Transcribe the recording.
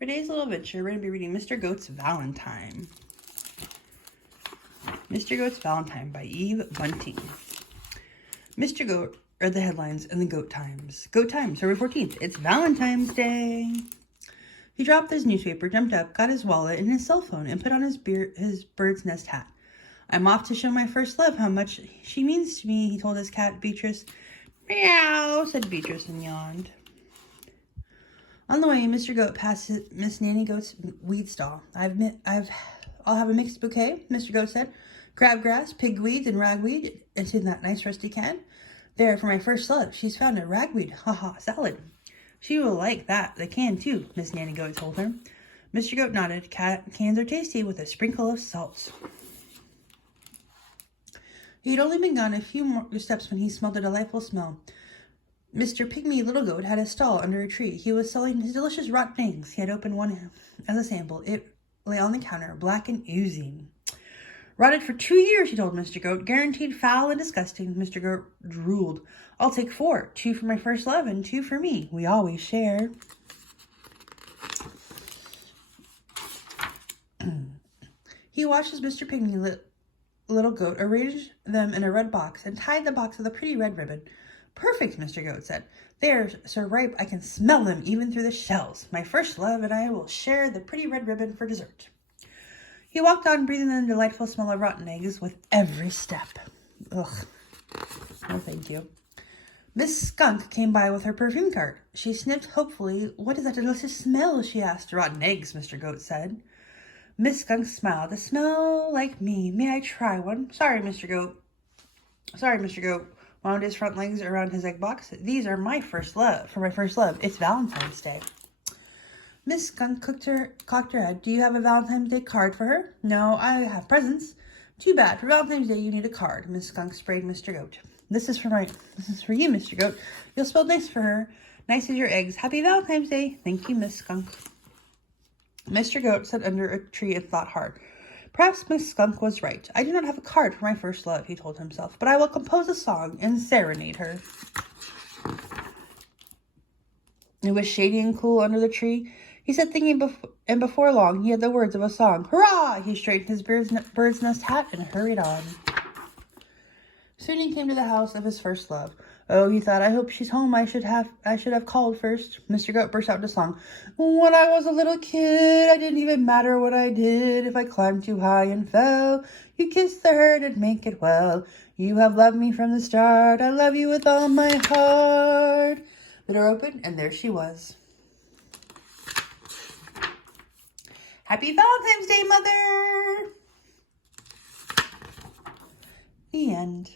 For today's little adventure, we're going to be reading Mr. Goat's Valentine. Mr. Goat's Valentine by Eve Bunting. Mr. Goat read the headlines in the Goat Times. Goat Times, February 14th. It's Valentine's Day. He dropped his newspaper, jumped up, got his wallet and his cell phone, and put on his bird's nest hat. I'm off to show my first love how much she means to me, he told his cat, Beatrice. Meow, said Beatrice and yawned. On the way, Mr. Goat passed Miss Nanny Goat's weed stall. I'll have a mixed bouquet, Mr. Goat said. Crabgrass, pigweed, and ragweed into that nice rusty can. There, for my first love, she's found a ragweed, salad. She will like that, the can too, Miss Nanny Goat told her. Mr. Goat nodded. Cans are tasty with a sprinkle of salt. He had only been gone a few more steps when he smelled a delightful smell. Mr. Pygmy Little Goat had a stall under a tree. He was selling his delicious rotten eggs. He had opened one as a sample. It lay on the counter, black and oozing. Rotted for 2 years, he told Mr. Goat. Guaranteed foul and disgusting. Mr. Goat drooled. I'll take 4. 2 for my first love and 2 for me. We always share. He watched as Mr. Pygmy Little Goat arranged them in a red box and tied the box with a pretty red ribbon. Perfect, Mr. Goat said. They're so ripe I can smell them even through the shells. My first love and I will share the pretty red ribbon for dessert. He walked on, breathing in the delightful smell of rotten eggs with every step. Ugh. No, thank you. Miss Skunk came by with her perfume cart. She sniffed hopefully. What is that delicious smell? She asked. Rotten eggs, Mr. Goat said. Miss Skunk smiled. They smell like me. May I try one? Sorry, Mr. Goat. Wound his front legs around his egg box. These are my first love. For my first love. It's Valentine's Day. Miss Skunk cocked her head. Do you have a Valentine's Day card for her? No, I have presents. Too bad. For Valentine's Day, you need a card. Miss Skunk sprayed Mr. Goat. This is for you, Mr. Goat. You'll spell nice for her. Nice as your eggs. Happy Valentine's Day. Thank you, Miss Skunk. Mr. Goat sat under a tree and thought hard. Perhaps Miss Skunk was right. I do not have a card for my first love, he told himself, but I will compose a song and serenade her. It was shady and cool under the tree. He sat thinking, and before long he had the words of a song. Hurrah! He straightened his bird's nest hat and hurried on. Soon he came to the house of his first love. Oh, he thought, I hope she's home. I should have called first. Mr. Goat burst out into song. When I was a little kid, I didn't even matter what I did. If I climbed too high and fell, you kissed the herd and make it well. You have loved me from the start. I love you with all my heart. The door opened, and there she was. Happy Valentine's Day, Mother! The end.